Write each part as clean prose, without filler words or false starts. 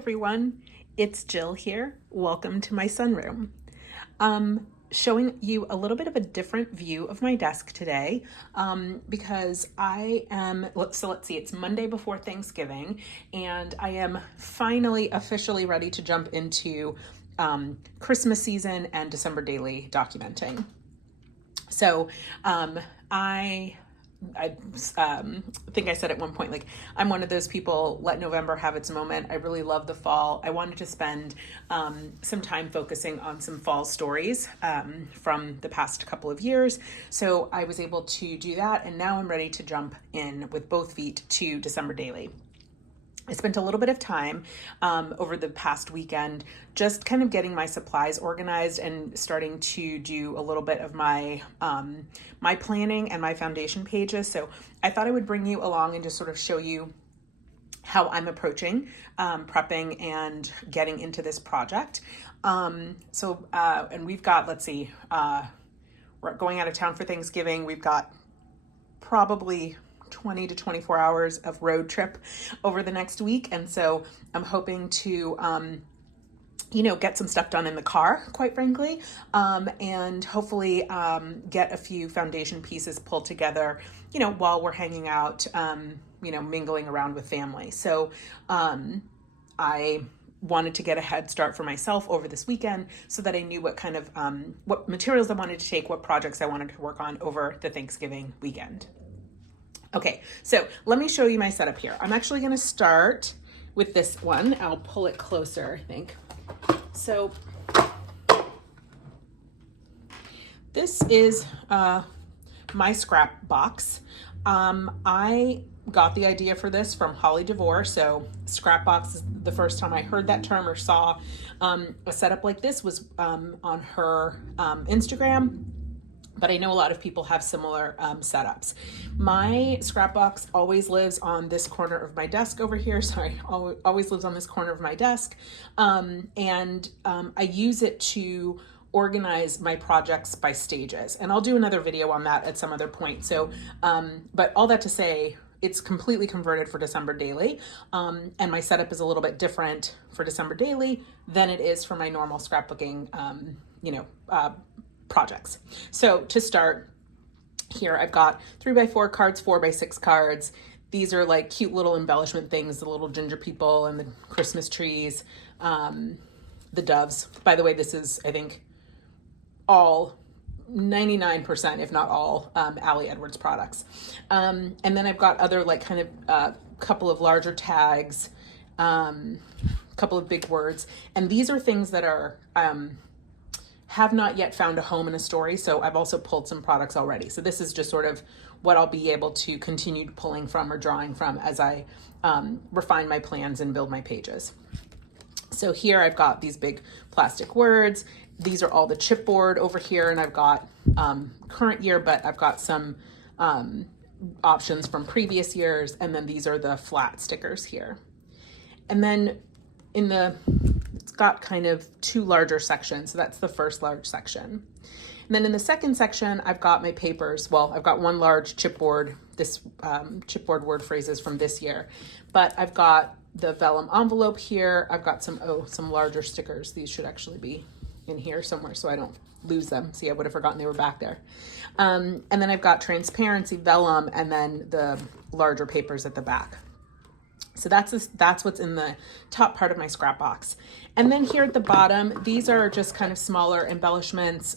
everyone, it's Jill here. Welcome to my sunroom. Showing you a little bit of a different view of my desk today because let's see, it's Monday before Thanksgiving and I am finally officially ready to jump into Christmas season and December daily documenting. So I think I said at one point, like, I'm one of those people, let November have its moment. I really love the fall. I wanted to spend some time focusing on some fall stories from the past couple of years. So I was able to do that. And now I'm ready to jump in with both feet to December daily. I spent a little bit of time over the past weekend just kind of getting my supplies organized and starting to do a little bit of my my planning and my foundation pages. So I thought I would bring you along and just sort of show you how I'm approaching prepping and getting into this project. And we've got, let's see, we're going out of town for Thanksgiving. We've got probably 20 to 24 hours of road trip over the next week. And so I'm hoping to, get some stuff done in the car, quite frankly, and hopefully get a few foundation pieces pulled together, while we're hanging out, mingling around with family. So I wanted to get a head start for myself over this weekend so that I knew what kind of, what materials I wanted to take, what projects I wanted to work on over the Thanksgiving weekend. Okay, so let me show you my setup here. I'm actually going to start with this one. I'll pull it closer, I think. So this is my scrap box. I got the idea for this from Holly DeVore. So scrap box is the first time I heard that term or saw a setup like this was on her Instagram. But I know a lot of people have similar setups. My scrap box always lives on this corner of my desk over here. Sorry, always lives on this corner of my desk. I use it to organize my projects by stages. And I'll do another video on that at some other point. So, but all that to say, it's completely converted for December daily. And my setup is a little bit different for December daily than it is for my normal scrapbooking, projects. So to start here, I've got 3x4 cards, 4x6 cards. These are like cute little embellishment things, the little ginger people and the Christmas trees, the doves. By the way, this is, I think, all 99%, if not all, Allie Edwards products. And then I've got other like kind of couple of larger tags, couple of big words. And these are things that are, have not yet found a home in a story. So I've also pulled some products already. So this is just sort of what I'll be able to continue pulling from or drawing from as I refine my plans and build my pages. So here I've got these big plastic words. These are all the chipboard over here. And I've got current year, but I've got some options from previous years. And then these are the flat stickers here. And then it's got kind of two larger sections. So that's the first large section. And then in the second section, I've got my papers. Well, I've got one large chipboard, this chipboard word phrases from this year, but I've got the vellum envelope here. I've got some larger stickers. These should actually be in here somewhere so I don't lose them. See, I would have forgotten they were back there. And then I've got transparency vellum and then the larger papers at the back. So that's what's in the top part of my scrap box. And then here at the bottom, these are just kind of smaller embellishments.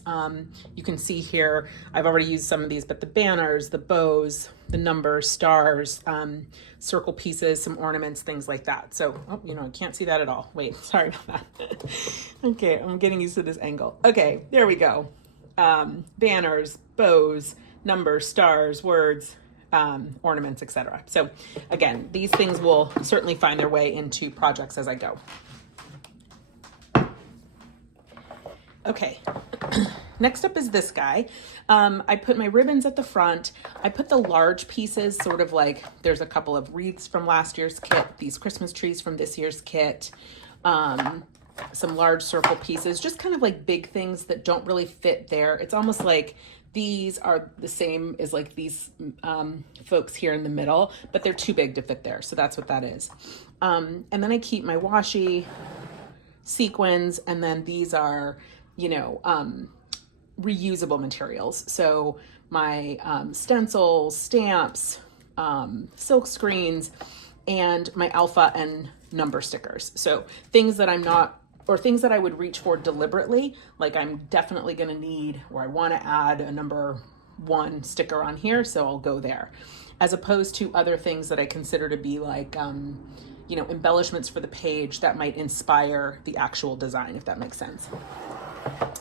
You can see here, I've already used some of these, but the banners, the bows, the numbers, stars, circle pieces, some ornaments, things like that. So, I can't see that at all. Wait, sorry about that. Okay, I'm getting used to this angle. Okay, there we go. Banners, bows, numbers, stars, words, ornaments, etc. So again, these things will certainly find their way into projects as I go. Okay, next up is this guy. I put my ribbons at the front. I put the large pieces sort of like, there's a couple of wreaths from last year's kit, these Christmas trees from this year's kit, some large circle pieces, just kind of like big things that don't really fit there. It's almost like these are the same as like these folks here in the middle, but they're too big to fit there. So that's what that is. And then I keep my washi sequins, and then these are, you know, reusable materials. So my stencils, stamps, silk screens, and my alpha and number stickers. So things that I'm not, or things that I would reach for deliberately, like I'm definitely going to need, or I want to add a number 1 sticker on here, so I'll go there. As opposed to other things that I consider to be like, you know, embellishments for the page that might inspire the actual design, if that makes sense.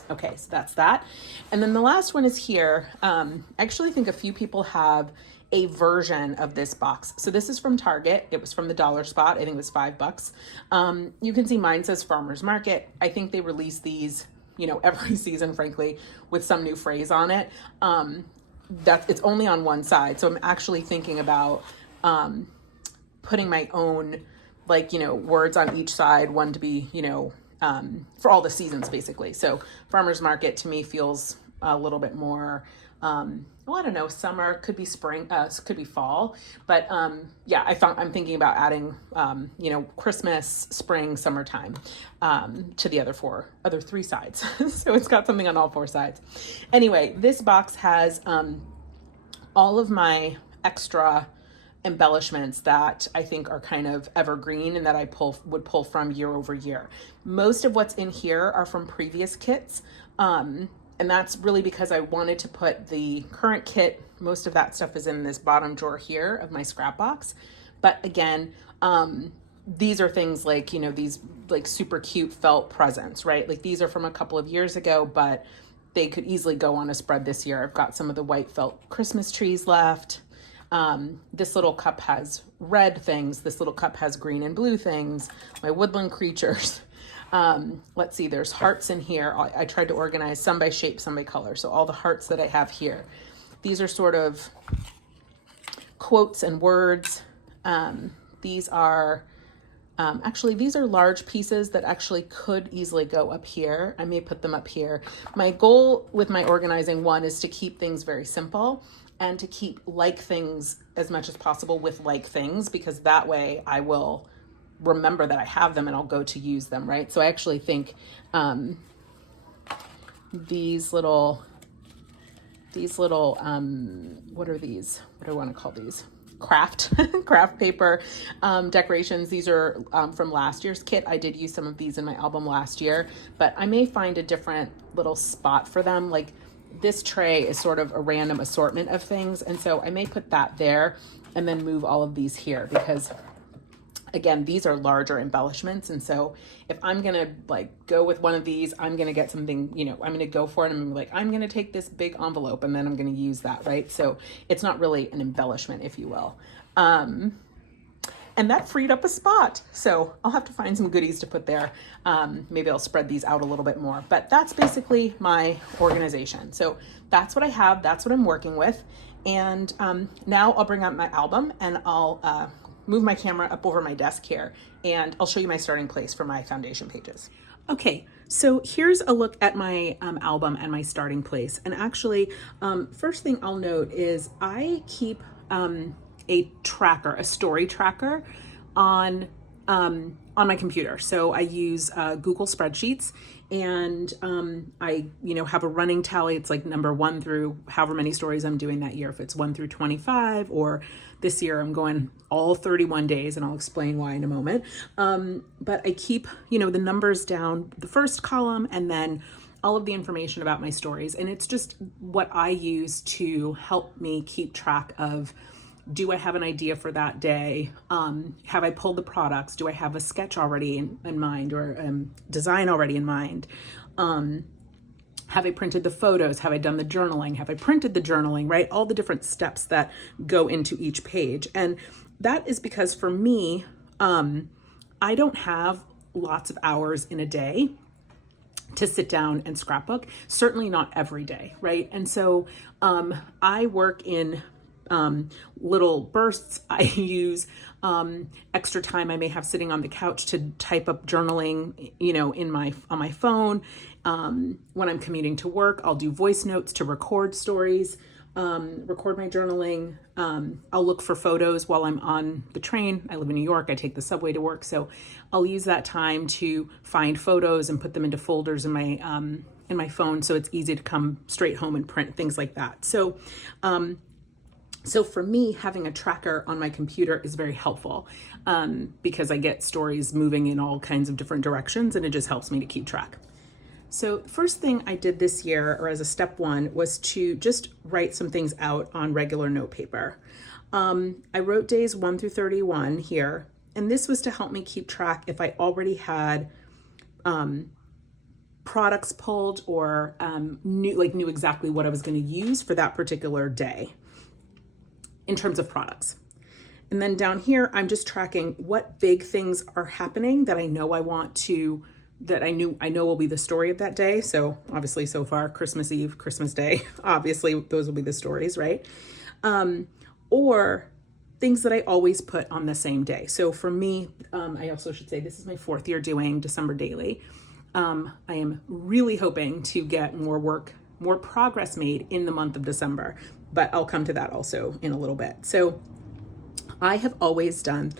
Okay, so that's that. And then the last one is here. I actually think a few people have a version of this box. So this is from Target. It was from the dollar spot. I think it was $5. You can see mine says Farmer's Market. I think they release these, you know, every season, frankly, with some new phrase on it. It's only on one side. So I'm actually thinking about putting my own, like, you know, words on each side, one to be, you know, for all the seasons basically. So Farmer's Market to me feels a little bit more, well, I don't know, summer, could be spring, could be fall, but yeah, I'm thinking about adding, you know, Christmas, spring, summertime to the other 3 sides. So it's got something on all 4 sides. Anyway, this box has all of my extra embellishments that I think are kind of evergreen and that I would pull from year over year. Most of what's in here are from previous kits. And that's really because I wanted to put the current kit, most of that stuff is in this bottom drawer here of my scrap box. But again, these are things like, you know, these like super cute felt presents, right? Like these are from a couple of years ago, but they could easily go on a spread this year. I've got some of the white felt Christmas trees left. This little cup has red things. This little cup has green and blue things. My woodland creatures. Let's see, there's hearts in here. I tried to organize some by shape, some by color. So all the hearts that I have here, these are sort of quotes and words. These are, actually, these are large pieces that actually could easily go up here. I may put them up here. My goal with my organizing one is to keep things very simple and to keep like things as much as possible with like things, because that way I will remember that I have them and I'll go to use them, right? So I actually think these little, what are these? What do I want to call these? Craft paper decorations. These are from last year's kit. I did use some of these in my album last year, but I may find a different little spot for them. Like this tray is sort of a random assortment of things. And so I may put that there and then move all of these here, because again, these are larger embellishments. And so if I'm going to like go with one of these, I'm going to get something, you know, I'm going to go for it. And I'm like, I'm going to take this big envelope and then I'm going to use that. Right. So it's not really an embellishment, if you will. And that freed up a spot. So I'll have to find some goodies to put there. Maybe I'll spread these out a little bit more, but that's basically my organization. So that's what I have. That's what I'm working with. And now I'll bring out my album and I'll move my camera up over my desk here, and I'll show you my starting place for my foundation pages. Okay, so here's a look at my album and my starting place. And actually, first thing I'll note is I keep a tracker, a story tracker on my computer. So I use Google spreadsheets, and I, you know, have a running tally. It's like number 1 through however many stories I'm doing that year. If it's 1 through 25, or this year I'm going all 31 days, and I'll explain why in a moment. But I keep, you know, the numbers down the first column, and then all of the information about my stories. And it's just what I use to help me keep track of, do I have an idea for that day? Have I pulled the products? Do I have a sketch already in mind, or design already in mind? Have I printed the photos? Have I done the journaling? Have I printed the journaling, right? All the different steps that go into each page. And that is because for me, I don't have lots of hours in a day to sit down and scrapbook, certainly not every day, right? And so I work in little bursts. I use extra time I may have sitting on the couch to type up journaling, on my phone. When I'm commuting to work, I'll do voice notes to record stories, record my journaling. I'll look for photos while I'm on the train. I live in New York. I take the subway to work. So I'll use that time to find photos and put them into folders in my phone. So it's easy to come straight home and print, things like that. So for me, having a tracker on my computer is very helpful, because I get stories moving in all kinds of different directions, and it just helps me to keep track. So first thing I did this year, or as a step one, was to just write some things out on regular note paper. I wrote days 1 through 31 here, and this was to help me keep track if I already had products pulled or knew exactly what I was going to use for that particular day in terms of products. And then down here, I'm just tracking what big things are happening that I know I know will be the story of that day. So obviously so far, Christmas Eve, Christmas Day, obviously those will be the stories, right? Or things that I always put on the same day. So for me, I also should say this is my 4th year doing December Daily. I am really hoping to get more progress made in the month of December, but I'll come to that also in a little bit. So I have always done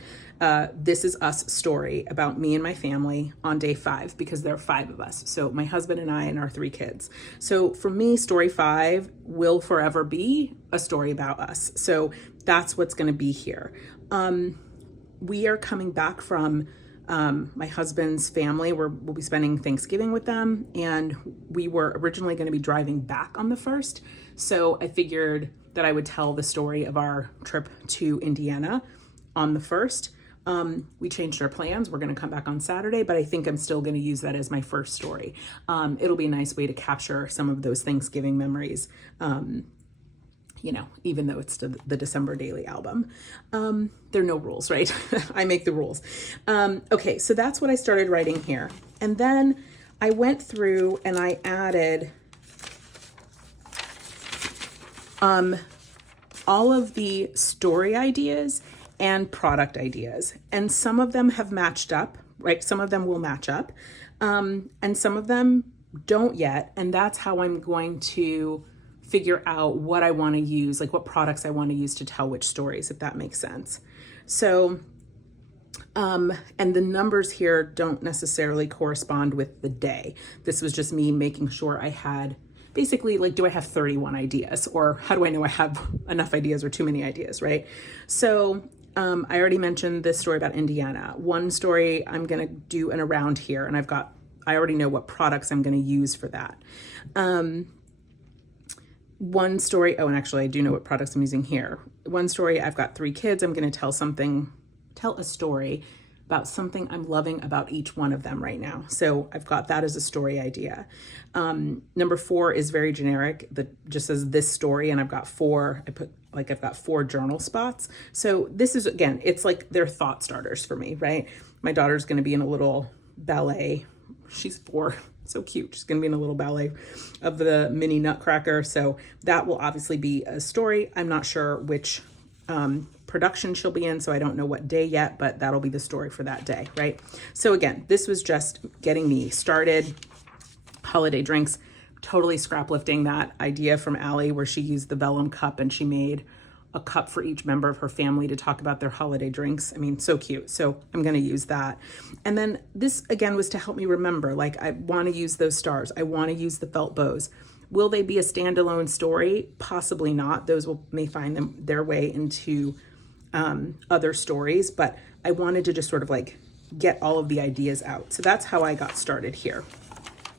This Is Us story about me and my family on day 5, because there are 5 of us. So my husband and I and our 3 kids. So for me, story 5 will forever be a story about us. So that's what's going to be here. We are coming back from my husband's family. We'll be spending Thanksgiving with them, and we were originally going to be driving back on the 1st. So I figured that I would tell the story of our trip to Indiana on the 1st. We changed our plans. We're going to come back on Saturday, but I think I'm still going to use that as my first story. It'll be a nice way to capture some of those Thanksgiving memories, even though it's the December Daily album. There are no rules, right? I make the rules. Okay, so that's what I started writing here. And then I went through and I added all of the story ideas and product ideas. And some of them have matched up, right? Some of them will match up, and some of them don't yet. And that's how I'm going to figure out what I want to use, like what products I want to use to tell which stories, if that makes sense. So, and the numbers here don't necessarily correspond with the day. This was just me making sure I had basically, like, do I have 31 ideas, or how do I know I have enough ideas or too many ideas, right? So I already mentioned this story about Indiana. One story I'm going to do an around here, and I already know what products I'm going to use for that. One story, and actually I do know what products I'm using here. One story, I've got 3 kids. I'm going to tell a story about something I'm loving about each one of them right now. So I've got that as a story idea. Number 4 is very generic, that just says this story, and I've got 4 journal spots. So this is, again, it's like they're thought starters for me, right? My daughter's going to be in a little ballet. She's 4, so cute. She's going to be in a little ballet of the mini Nutcracker. So that will obviously be a story. I'm not sure which production she'll be in, so I don't know what day yet, but that'll be the story for that day, right? So again, this was just getting me started. Holiday drinks, totally scrap lifting that idea from Allie where she used the vellum cup and she made a cup for each member of her family to talk about their holiday drinks. I mean, so cute. So I'm going to use that. And then this again was to help me remember, like, I want to use those stars. I want to use the felt bows. Will they be a standalone story? Possibly not. Those may find their way into other stories, but I wanted to just sort of like get all of the ideas out. So that's how I got started here.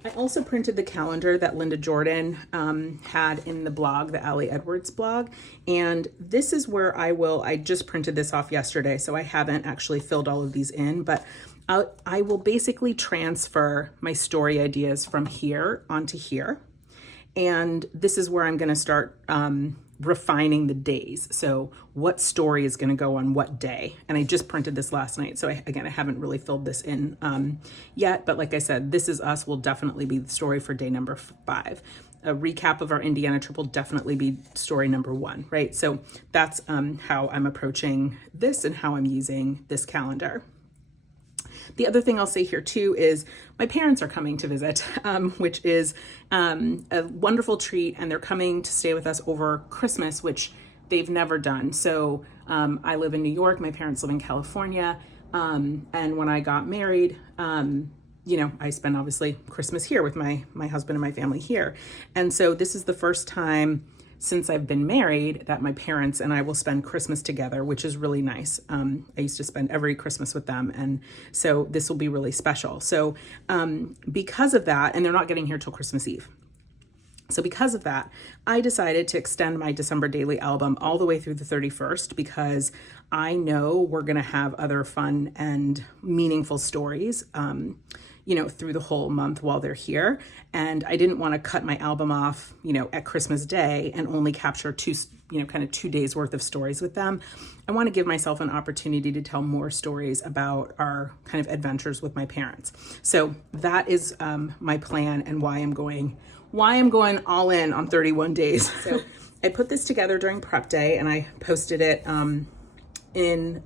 I also printed the calendar that Linda Jordan had in the blog, the Allie Edwards blog. And this is where I just printed this off yesterday, so I haven't actually filled all of these in, but I will basically transfer my story ideas from here onto here. And this is where I'm going to start refining the days. So what story is going to go on what day? And I just printed this last night. So I haven't really filled this in yet. But like I said, This Is Us will definitely be the story for day number 5. A recap of our Indiana trip will definitely be story number 1, right? So that's how I'm approaching this and how I'm using this calendar. The other thing I'll say here too is my parents are coming to visit, which is a wonderful treat, and they're coming to stay with us over Christmas, which they've never done. So I live in New York, my parents live in California, and when I got married, I spent obviously Christmas here with my husband and my family here. And so this is the first time since I've been married that my parents and I will spend Christmas together, which is really nice. I used to spend every Christmas with them. And so this will be really special. So because of that, and they're not getting here till Christmas Eve. So because of that, I decided to extend my December daily album all the way through the 31st, because I know we're going to have other fun and meaningful stories, through the whole month while they're here. And I didn't want to cut my album off, at Christmas Day and only capture 2 days worth of stories with them. I want to give myself an opportunity to tell more stories about our kind of adventures with my parents. So that is my plan and why I'm going all in on 31 days. So I put this together during prep day and I posted it in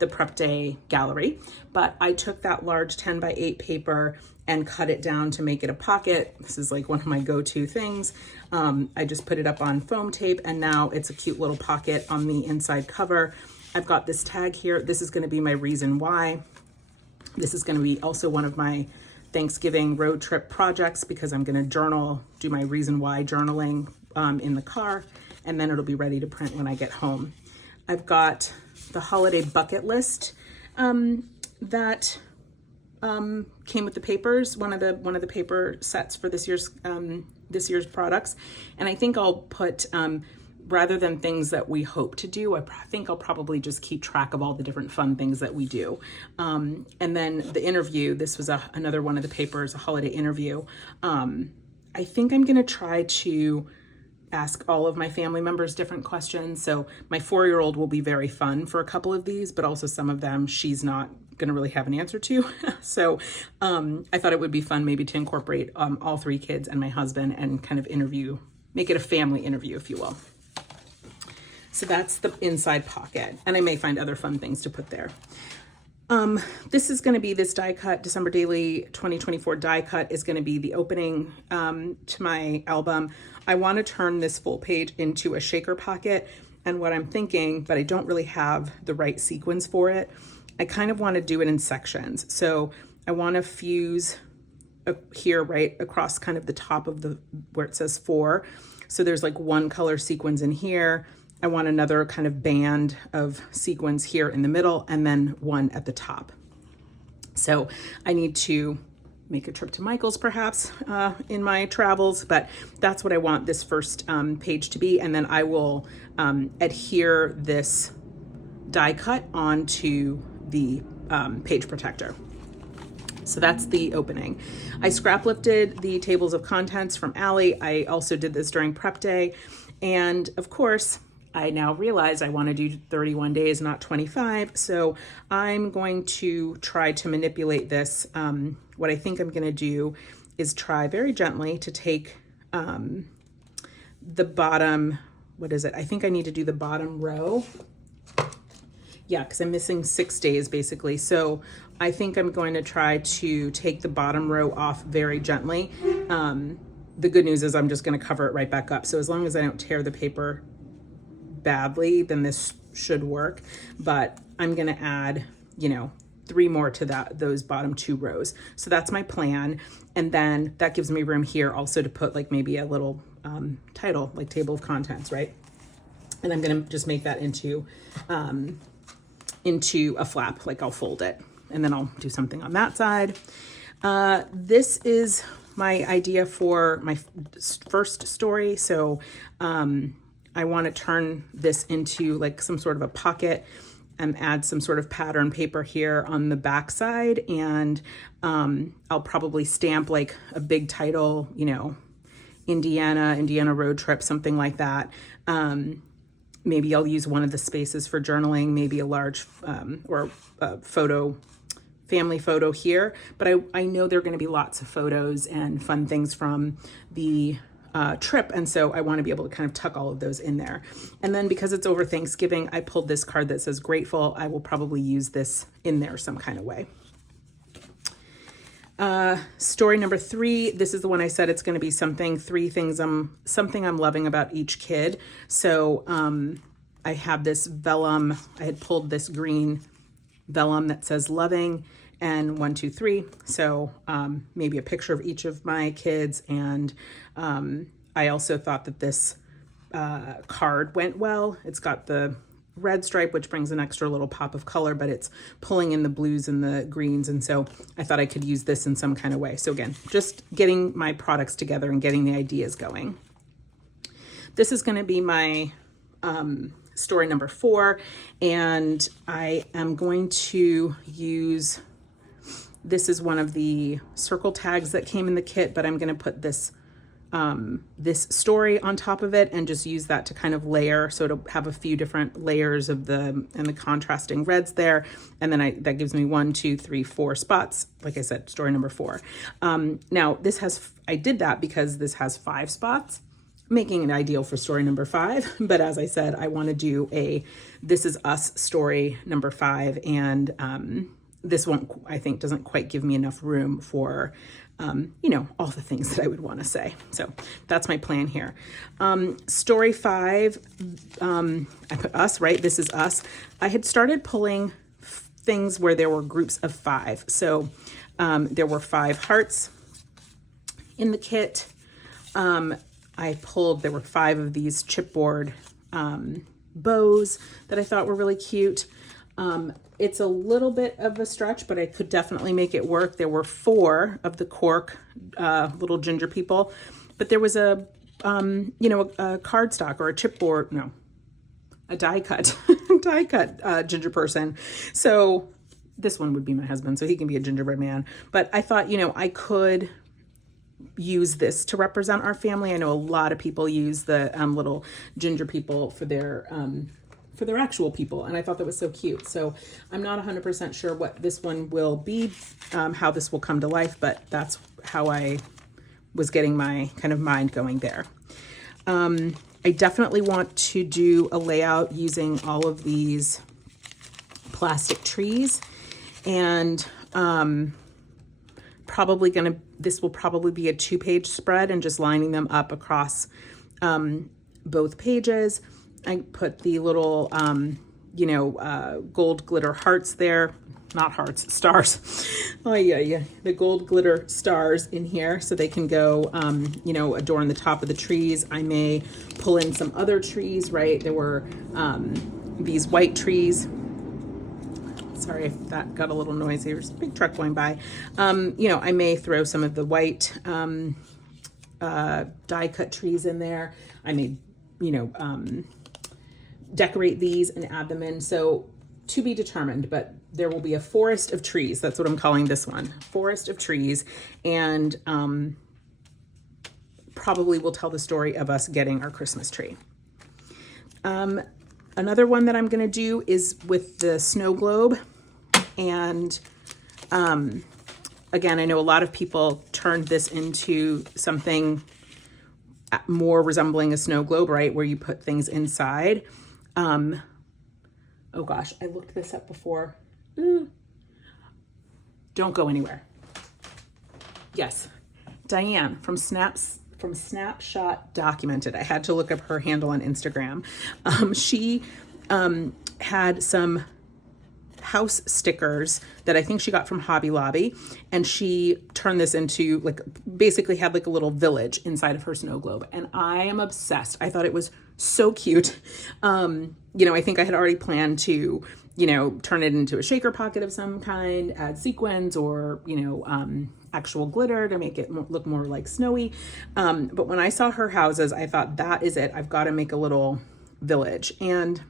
the prep day gallery, but I took that large 10 by 8 paper and cut it down to make it a pocket. This is like one of my go-to things. I just put it up on foam tape and now it's a cute little pocket on the inside cover. I've got this tag here. This is going to be my reason why. This is going to be also one of my Thanksgiving road trip projects, because I'm going to do my reason why journaling in the car, and then it'll be ready to print when I get home. I've got the holiday bucket list that came with the papers, one of the paper sets for this year's products. And I think I'll put, rather than things that we hope to do, I think I'll probably just keep track of all the different fun things that we do. And then the interview, this was another one of the papers, a holiday interview. I think I'm going to try to ask all of my family members different questions. So my 4-year-old will be very fun for a couple of these, but also some of them she's not going to really have an answer to. So I thought it would be fun maybe to incorporate all 3 kids and my husband and kind of make it a family interview, if you will. So that's the inside pocket, and I may find other fun things to put there. This is going to be this die cut, December Daily 2024 die cut is going to be the opening to my album. I want to turn this full page into a shaker pocket, and what I'm thinking, but I don't really have the right sequins for it, I kind of want to do it in sections. So I want to fuse here right across kind of the top of where it says 4. So there's like one color sequins in here. I want another kind of band of sequins here in the middle, and then one at the top. So I need to make a trip to Michael's perhaps in my travels, but that's what I want this first page to be. And then I will adhere this die cut onto the page protector. So that's the opening. I scrap lifted the tables of contents from Allie. I also did this during prep day. And of course, I now realize I want to do 31 days, not 25. So I'm going to try to manipulate this. What I think I'm going to do is try very gently to take the bottom, what is it? I think I need to do the bottom row. Yeah, because I'm missing 6 days basically. So I think I'm going to try to take the bottom row off very gently. The good news is I'm just going to cover it right back up. So as long as I don't tear the paper badly, then this should work. But I'm going to add, 3 more to those bottom 2 rows. So that's my plan. And then that gives me room here also to put like maybe a little title, like table of contents, right? And I'm going to just make that into a flap, like I'll fold it, and then I'll do something on that side. This is my idea for my first story. So I want to turn this into like some sort of a pocket and add some sort of pattern paper here on the back side. And I'll probably stamp like a big title, Indiana road trip, something like that. Maybe I'll use one of the spaces for journaling, maybe a large or a family photo here. But I know there are going to be lots of photos and fun things from the trip. And so I want to be able to kind of tuck all of those in there. And then because it's over Thanksgiving, I pulled this card that says grateful. I will probably use this in there some kind of way. Story number 3, this is the one I said it's going to be something I'm loving about each kid. So I have this vellum. I had pulled this green vellum that says loving and 1, 2, 3. So maybe a picture of each of my kids. And I also thought that this card went well. It's got the red stripe, which brings an extra little pop of color, but it's pulling in the blues and the greens. And so I thought I could use this in some kind of way. So again, just getting my products together and getting the ideas going. This is going to be my story number 4. And I am going to use, this is one of the circle tags that came in the kit, but I'm going to put this this story on top of it and just use that to kind of layer. So it'll have a few different layers of the contrasting reds there. And then that gives me 1, 2, 3, 4 spots. Like I said, story number 4. Now I did that because this has 5 spots, making it ideal for story number 5. But as I said, I want to do a This Is Us story number 5. And this one, I think, doesn't quite give me enough room for all the things that I would want to say. So that's my plan here. Story 5, I put us, right? This is us. I had started pulling things where there were groups of 5. So there were 5 hearts in the kit. There were 5 of these chipboard bows that I thought were really cute. It's a little bit of a stretch, but I could definitely make it work. There were 4 of the cork little ginger people, but there was a cardstock or a chipboard, a die cut ginger person. So this one would be my husband, so he can be a gingerbread man. But I thought, I could use this to represent our family. I know a lot of people use the little ginger people for their actual people. And I thought that was so cute. So I'm not 100% sure what this one will be, how this will come to life, but that's how I was getting my kind of mind going there. I definitely want to do a layout using all of these plastic trees, and this will probably be a 2-page spread and just lining them up across both pages. I put the little, gold glitter hearts there, not hearts, stars. Oh yeah. The gold glitter stars in here so they can go, adorn the top of the trees. I may pull in some other trees, right? There were these white trees. Sorry if that got a little noisy. There's a big truck going by. I may throw some of the white die cut trees in there. I may, decorate these and add them in. So to be determined, but there will be a forest of trees. That's what I'm calling this one, forest of trees. And probably will tell the story of us getting our Christmas tree. Another one that I'm going to do is with the snow globe. And again, I know a lot of people turned this into something more resembling a snow globe, right? Where you put things inside. Oh gosh, I looked this up before. Don't go anywhere. Yes, Diane from Snapshot Documented. I had to look up her handle on Instagram. She had some house stickers that I think she got from Hobby Lobby, and she turned this into basically had a little village inside of her snow globe, and I am obsessed. I thought it was so cute. I think I had already planned to turn it into a shaker pocket of some kind, add sequins or actual glitter to make it look more like snowy. But when I saw her houses, I thought, that is it. I've got to make a little village. And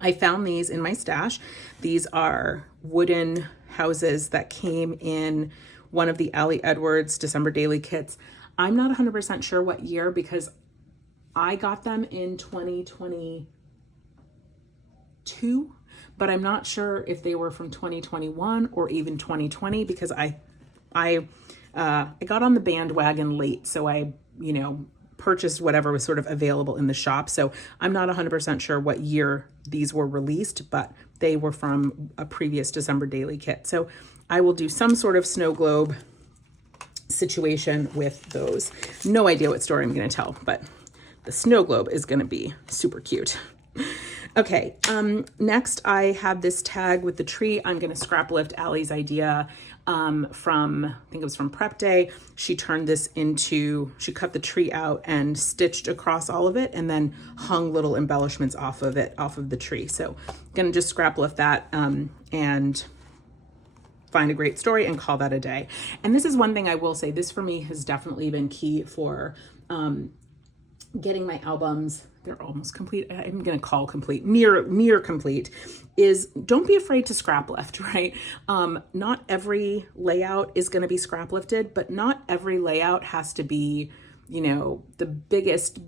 I found these in my stash. These are wooden houses that came in one of the Allie Edwards December Daily kits. I'm not 100% sure what year because I got them in 2022, but I'm not sure if they were from 2021 or even 2020 because I got on the bandwagon late. So I, purchased whatever was sort of available in the shop. So I'm not 100% sure what year these were released, but they were from a previous December daily kit. So I will do some sort of snow globe situation with those. No idea what story I'm going to tell, but the snow globe is going to be super cute. Okay, next I have this tag with the tree. I'm going to scrap lift Allie's idea from, I think it was from prep day. She turned this into, she cut the tree out and stitched across all of it and then hung little embellishments off of it, off of the tree. So I'm going to just scrap lift that and find a great story and call that a day. And this is one thing I will say, this for me has definitely been key for getting my albums, they're almost complete, I'm going to call complete, near complete, is don't be afraid to scrap lift, right? Not every layout is going to be scrap lifted, but not every layout has to be, the biggest,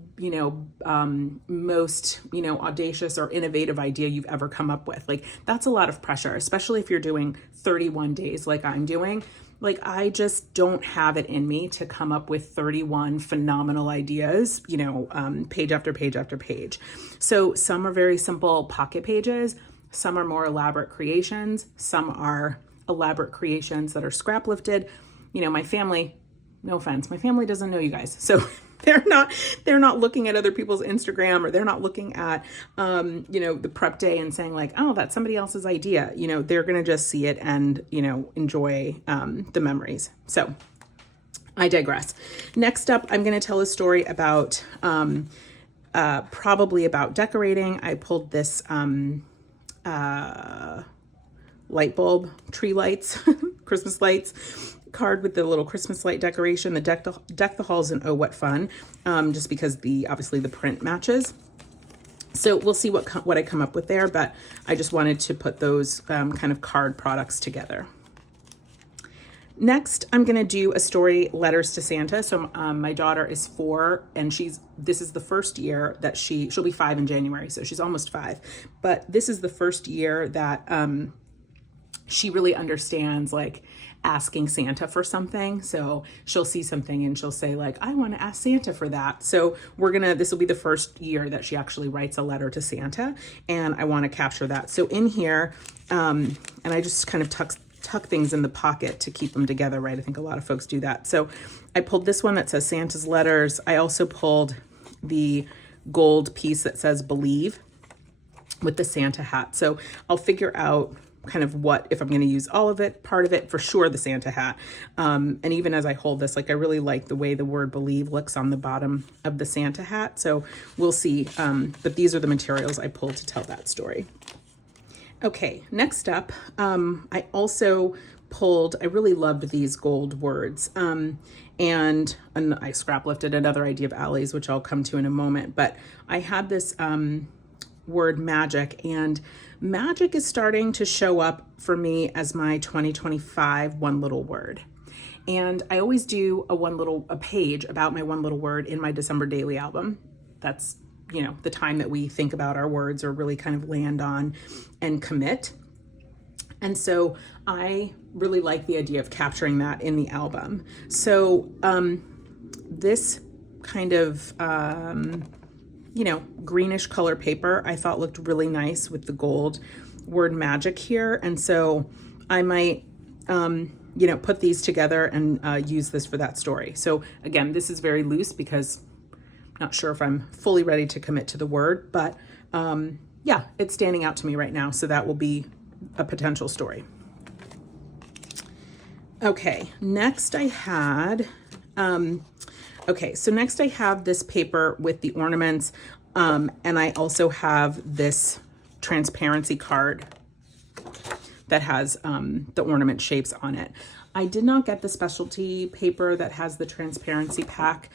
most, audacious or innovative idea you've ever come up with. Like, that's a lot of pressure, especially if you're doing 31 days like I'm doing. Like, I just don't have it in me to come up with 31 phenomenal ideas, page after page after page. So some are very simple pocket pages. Some are more elaborate creations. Some are elaborate creations that are scrap lifted. My family, no offense, my family doesn't know you guys. So they're not looking at other people's Instagram, or they're not looking at, the prep day and saying like, oh, that's somebody else's idea. They're going to just see it and, enjoy the memories. So I digress. Next up, I'm going to tell a story about, probably about decorating. I pulled this, light bulb, tree lights, Christmas lights card with the little Christmas light decoration, the deck the halls and oh what fun, just because obviously the print matches. So we'll see what I come up with there, but I just wanted to put those kind of card products together. Next, I'm going to do a story, Letters to Santa. So my daughter is 4 and this is the first year that she'll be 5 in January. So she's almost 5, but this is the first year that she really understands like asking Santa for something. So she'll see something and she'll say like, I want to ask Santa for that. So this will be the first year that she actually writes a letter to Santa, and I want to capture that. So in here, and I just kind of tuck things in the pocket to keep them together, right? I think a lot of folks do that. So I pulled this one that says Santa's Letters. I also pulled the gold piece that says Believe with the Santa hat. So I'll figure out kind of if I'm going to use all of it, part of it, for sure the Santa hat. And even as I hold this, like I really like the way the word believe looks on the bottom of the Santa hat. So we'll see. But these are the materials I pulled to tell that story. Okay, next up, I also pulled, I really loved these gold words. And I scrap lifted another idea of Allie's, which I'll come to in a moment. But I had this word magic, and magic is starting to show up for me as my 2025 one little word. And I always do a page about my one little word in my December daily album. That's, the time that we think about our words or really kind of land on and commit. And so I really like the idea of capturing that in the album. So this kind of, greenish color paper I thought looked really nice with the gold word magic here. And so I might, put these together and use this for that story. So again, this is very loose because I'm not sure if I'm fully ready to commit to the word, but yeah, it's standing out to me right now. So that will be a potential story. Okay, next I had, next I have this paper with the ornaments, and I also have this transparency card that has the ornament shapes on it. I did not get the specialty paper that has the transparency pack,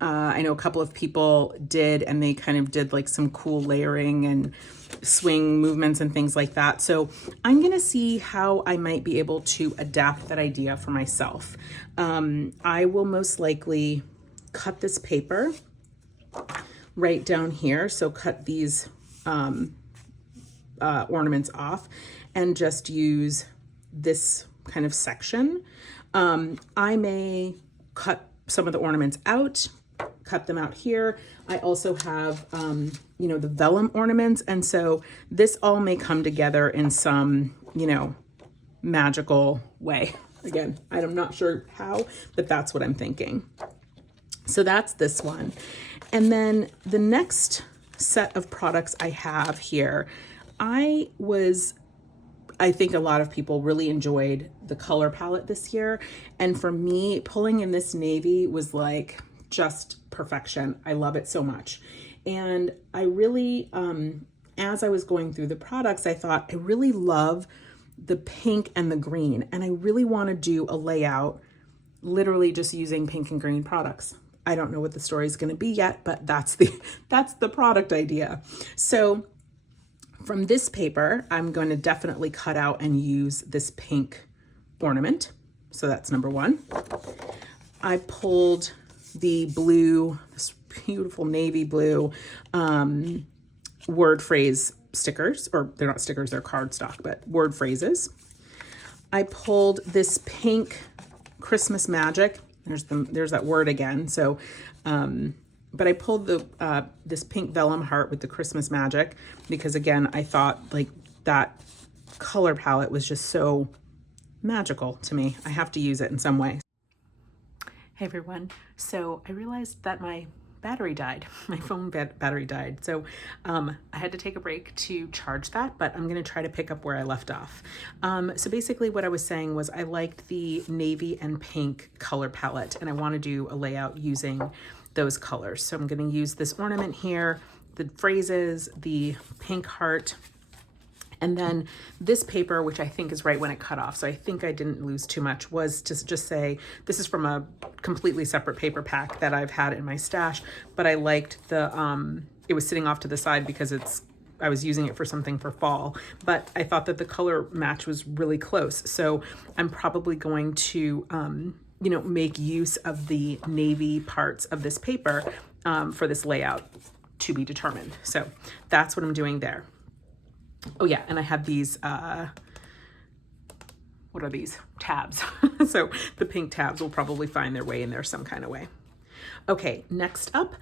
I know a couple of people did, and they kind of did like some cool layering and swing movements and things like that. So I'm gonna see how I might be able to adapt that idea for myself. I will most likely cut this paper right down here. So cut these ornaments off and just use this kind of section. I may cut some of the ornaments out, cut them out here. I also have, you know, the vellum ornaments. And so this all may come together in some, you know, magical way. Again, I'm not sure how, but that's what I'm thinking. So that's this one. And then the next set of products I have here, I think a lot of people really enjoyed the color palette this year. And for me, pulling in this navy was like just perfection. I love it so much. And I really, as I was going through the products, I thought I really love the pink and the green. And I really want to do a layout literally just using pink and green products. I don't know what the story is going to be yet, but that's the product idea. So from this paper, I'm going to definitely cut out and use this pink ornament. So that's number one. I pulled the blue, this beautiful navy blue word phrase stickers, or they're not stickers, they're cardstock, but word phrases. I pulled this pink Christmas magic. There's that word again. So, but I pulled this pink vellum heart with the Christmas magic because again, I thought like that color palette was just so magical to me. I have to use it in some way. Hey everyone. So I realized that my battery died. My phone battery died. So I had to take a break to charge that, but I'm going to try to pick up where I left off. So basically what I was saying was I liked the navy and pink color palette, and I want to do a layout using those colors. So I'm going to use this ornament here, the phrases, the pink heart, and then this paper, which I think is right when it cut off, so I think I didn't lose too much, was to just say, this is from a completely separate paper pack that I've had in my stash, but I liked the, it was sitting off to the side because I was using it for something for fall, but I thought that the color match was really close. So I'm probably going to, you know, make use of the navy parts of this paper for this layout to be determined. So that's what I'm doing there. Oh yeah, and I have these, what are these? Tabs. So the pink tabs will probably find their way in there some kind of way. Okay, next up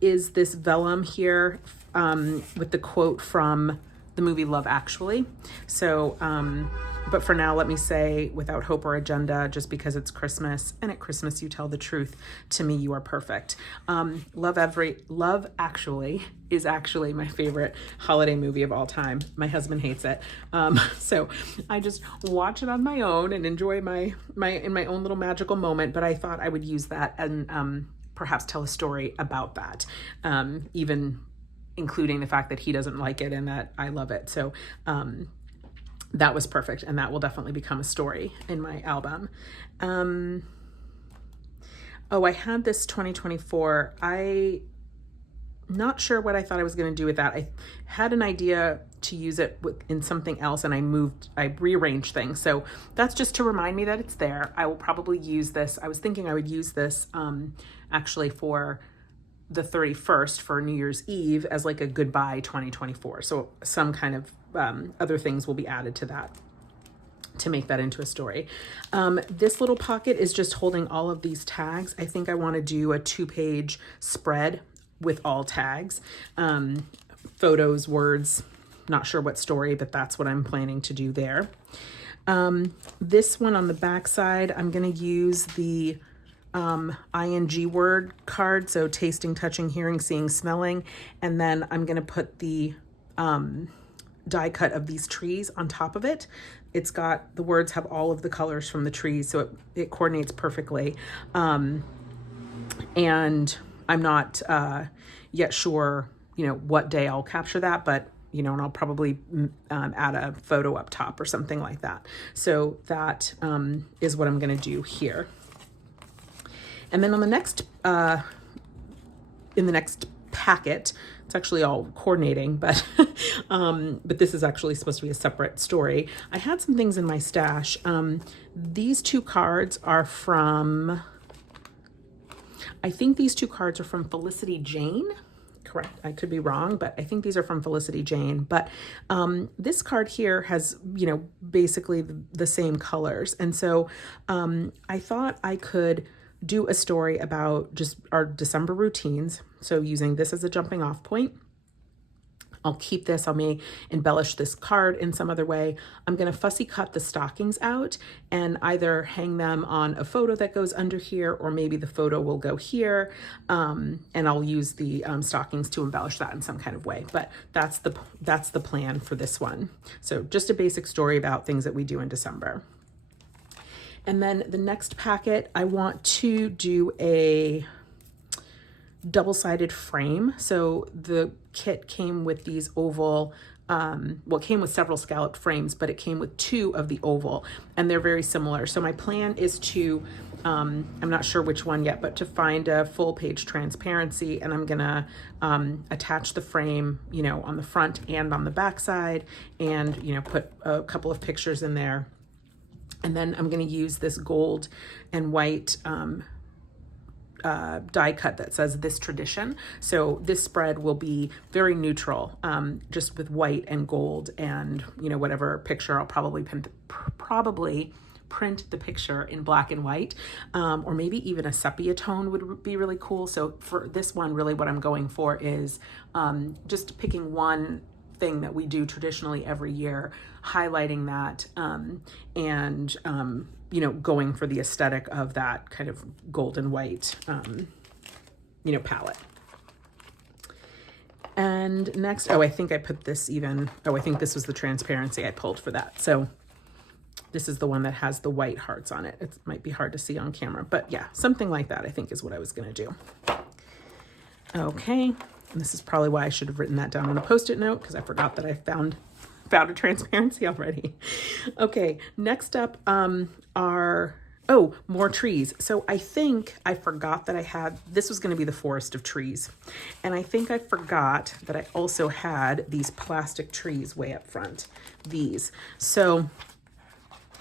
is this vellum here with the quote from the movie Love Actually. So, but for now, let me say, without hope or agenda, just because it's Christmas, and at Christmas you tell the truth, to me you are perfect. Love Actually is actually my favorite holiday movie of all time. My husband hates it. So I just watch it on my own and enjoy in my own little magical moment, but I thought I would use that and perhaps tell a story about that, even including the fact that he doesn't like it and that I love it. So that was perfect, and that will definitely become a story in my album. Oh, I had this 2024. Not sure what I thought I was going to do with that. I had an idea to use it in something else, and I rearranged things. So that's just to remind me that it's there. I will probably use this. I was thinking I would use this actually for the 31st for New Year's Eve as like a goodbye 2024. So some kind of other things will be added to that to make that into a story. This little pocket is just holding all of these tags. I think I want to do a 2-page spread with all tags, photos, words, not sure what story, but that's what I'm planning to do there. This one on the back side, I'm going to use the ING word card. So tasting, touching, hearing, seeing, smelling. And then I'm going to put the die cut of these trees on top of it. It's got, the words have all of the colors from the trees, so it coordinates perfectly. And I'm not yet sure, you know, what day I'll capture that, but you know, and I'll probably add a photo up top or something like that. So that is what I'm going to do here. And then on the next in the next packet. It's actually all coordinating, but but this is actually supposed to be a separate story. I had some things in my stash. These two cards are from, I think these two cards are from Felicity Jane. Correct. I could be wrong, but I think these are from Felicity Jane. But this card here has, basically the same colors. And so I thought I could do a story about just our December routines. So using this as a jumping off point. I'll keep this, I may embellish this card in some other way. I'm going to fussy cut the stockings out and either hang them on a photo that goes under here, or maybe the photo will go here, and I'll use the stockings to embellish that in some kind of way. But that's the plan for this one. So just a basic story about things that we do in December. And then the next packet, I want to do a double-sided frame. So the kit came with these oval, it came with several scalloped frames, but it came with two of the oval, and they're very similar. So my plan is to, I'm not sure which one yet, but to find a full page transparency, and I'm gonna attach the frame, on the front and on the back side, and, put a couple of pictures in there. And then I'm gonna use this gold and white die cut that says "This Tradition." So this spread will be very neutral, just with white and gold, and whatever picture I'll probably print the picture in black and white, or maybe even a sepia tone would be really cool. So for this one, really what I'm going for is just picking one thing that we do traditionally every year, highlighting that, and going for the aesthetic of that kind of gold and white, palette. And next, I think I put this I think this was the transparency I pulled for that. So this is the one that has the white hearts on it. It might be hard to see on camera, but yeah, something like that I think is what I was gonna do. Okay, and this is probably why I should have written that down on a Post-it note, because I forgot that I found a transparency already. Okay, next up are more trees. So I think I forgot that this was going to be the forest of trees, and I think I forgot that I also had these plastic trees way up front, these. So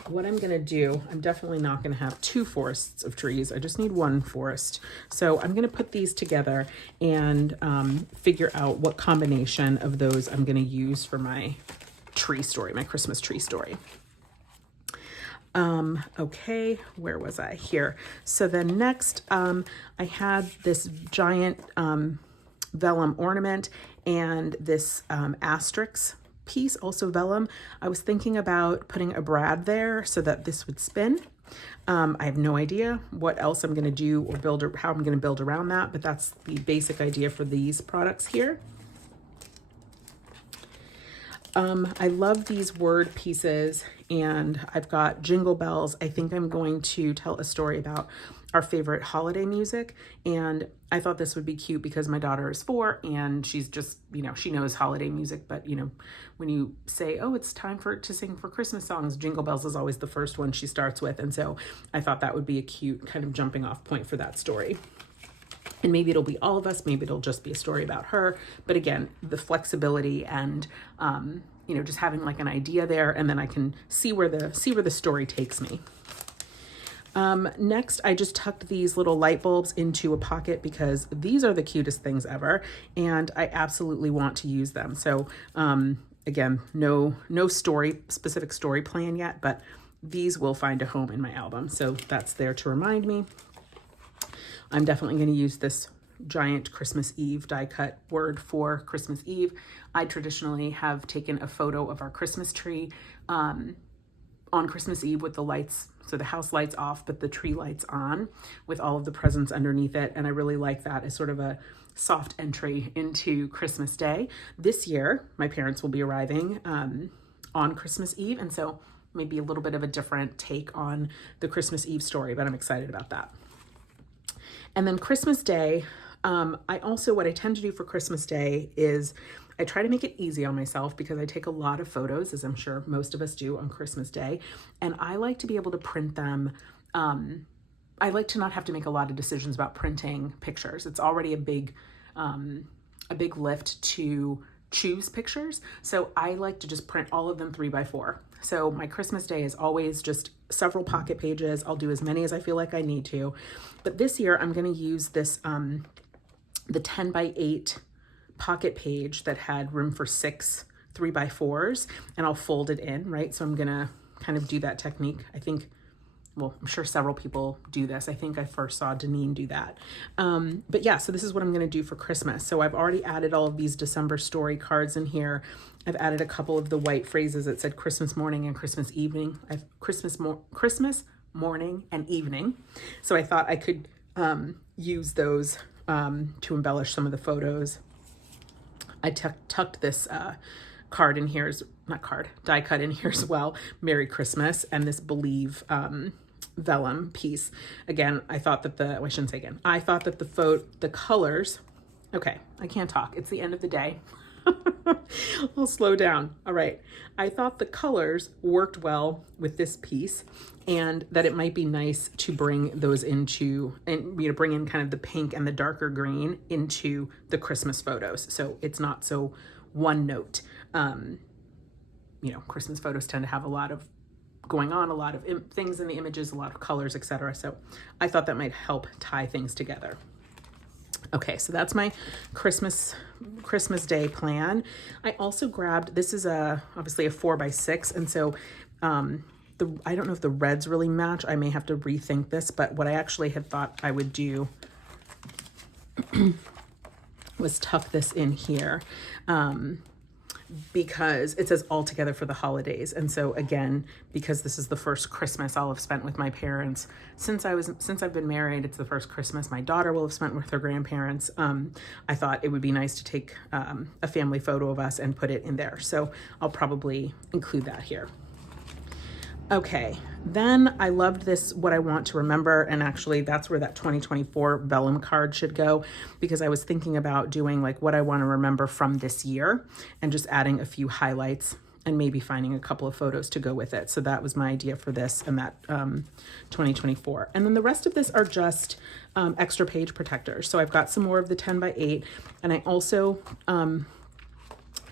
what I'm going to do, I'm definitely not going to have two forests of trees. I just need one forest. So I'm going to put these together and figure out what combination of those I'm going to use for my tree story, my Christmas tree story. Okay, where was I? Here. So then next, I had this giant vellum ornament and this asterisk piece, also vellum. I was thinking about putting a brad there so that this would spin. I have no idea what else I'm going to do or build, or how I'm going to build around that, but that's the basic idea for these products here. I love these word pieces, and I've got jingle bells. I think I'm going to tell a story about our favorite holiday music, and I thought this would be cute because my daughter is 4 and she's just, she knows holiday music, but when you say, oh, it's time to sing for Christmas songs, Jingle Bells is always the first one she starts with, and so I thought that would be a cute kind of jumping off point for that story. And maybe it'll be all of us, maybe it'll just be a story about her. But again, the flexibility and, just having like an idea there, and then I can see where the story takes me. Next, I just tucked these little light bulbs into a pocket because these are the cutest things ever, and I absolutely want to use them. So again, no specific story plan yet, but these will find a home in my album. So that's there to remind me. I'm definitely going to use this giant Christmas Eve die cut word for Christmas Eve. I traditionally have taken a photo of our Christmas tree on Christmas Eve with the lights, so the house lights off, but the tree lights on with all of the presents underneath it. And I really like that as sort of a soft entry into Christmas Day. This year, my parents will be arriving on Christmas Eve, and so maybe a little bit of a different take on the Christmas Eve story, but I'm excited about that. And then Christmas Day, what I tend to do for Christmas Day is I try to make it easy on myself because I take a lot of photos, as I'm sure most of us do on Christmas Day. And I like to be able to print them. I like to not have to make a lot of decisions about printing pictures. It's already a big a big lift to choose pictures. So I like to just print all of them 3x4. So my Christmas day is always just several pocket pages. I'll do as many as I feel like I need to. But this year I'm going to use this, the 10x8 pocket page that had room for 6 3x4s, and I'll fold it in, right? So I'm going to kind of do that technique. I think, well, I'm sure several people do this. I think I first saw Deneen do that. But yeah, so this is what I'm going to do for Christmas. So I've already added all of these December story cards in here. I've added a couple of the white phrases that said Christmas morning and Christmas evening. I've Christmas morning and evening. So I thought I could use those to embellish some of the photos. I tucked this card in here, die cut in here as well. Merry Christmas, and this Believe vellum piece. Again, I thought that I thought that the colors, okay, I can't talk. It's the end of the day. I'll slow down. All right. I thought the colors worked well with this piece, and that it might be nice to bring those into, and bring in kind of the pink and the darker green into the Christmas photos. So it's not so one note. Christmas photos tend to have a lot of going on, a lot of things in the images, a lot of colors, etc. So I thought that might help tie things together. Okay, so that's my Christmas Day plan. I also grabbed, this is obviously a 4x6, and so I don't know if the reds really match. I may have to rethink this, but what I actually had thought I would do was tuck this in here. Because it says all together for the holidays. And so again, because this is the first Christmas I'll have spent with my parents since I've been married, it's the first Christmas my daughter will have spent with her grandparents. I thought it would be nice to take a family photo of us and put it in there. So I'll probably include that here. Okay, then I loved this, what I want to remember, and actually that's where that 2024 vellum card should go, because I was thinking about doing like what I want to remember from this year and just adding a few highlights and maybe finding a couple of photos to go with it. So that was my idea for this and that 2024. And then the rest of this are just extra page protectors. So I've got some more of the 10x8, and I also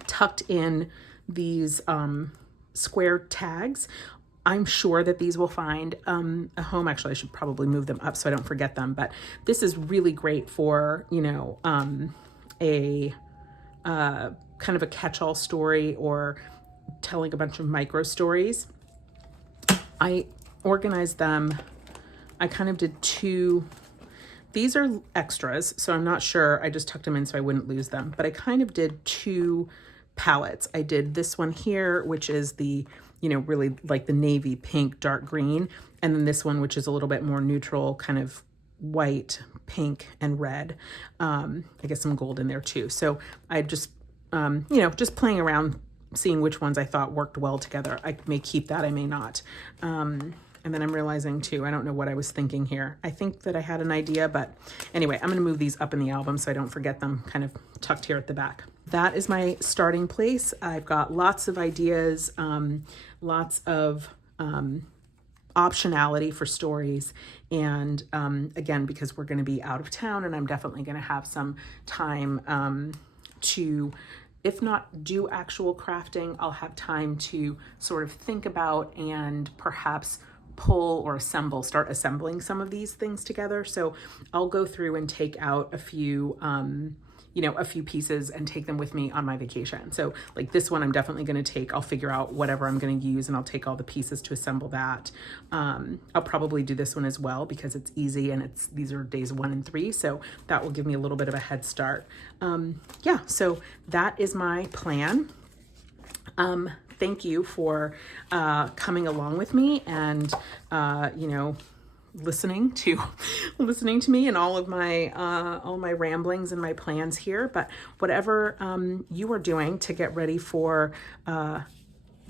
tucked in these square tags. I'm sure that these will find a home. Actually, I should probably move them up so I don't forget them. But this is really great for, a kind of a catch-all story or telling a bunch of micro stories. I organized them. I kind of did two. These are extras, so I'm not sure. I just tucked them in so I wouldn't lose them. But I kind of did two palettes. I did this one here, which is the really like the navy pink, dark green. And then this one, which is a little bit more neutral, kind of white, pink, and red. I guess some gold in there too. So I just, just playing around, seeing which ones I thought worked well together. I may keep that, I may not. And then I'm realizing too, I don't know what I was thinking here. I think that I had an idea, but anyway, I'm going to move these up in the album so I don't forget them, kind of tucked here at the back. That is my starting place. I've got lots of ideas, lots of optionality for stories. And again, because we're going to be out of town and I'm definitely going to have some time to, if not do actual crafting, I'll have time to sort of think about and perhaps pull or start assembling some of these things together. So I'll go through and take out a few pieces and take them with me on my vacation. So like this one, I'm definitely going to take, I'll figure out whatever I'm going to use and I'll take all the pieces to assemble that. I'll probably do this one as well because it's easy and these are days 1 and 3. So that will give me a little bit of a head start. So that is my plan. Thank you for coming along with me and, listening to me and all my ramblings and my plans here. But whatever you are doing to get ready for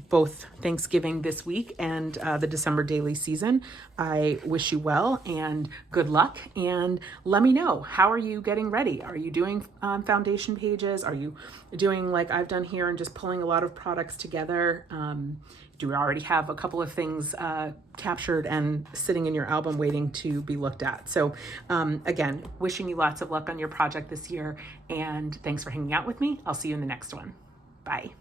both Thanksgiving this week and the December daily season. I wish you well and good luck, and let me know, how are you getting ready? Are you doing foundation pages? Are you doing like I've done here and just pulling a lot of products together? Do you already have a couple of things captured and sitting in your album waiting to be looked at? So again, wishing you lots of luck on your project this year, and thanks for hanging out with me. I'll see you in the next one. Bye.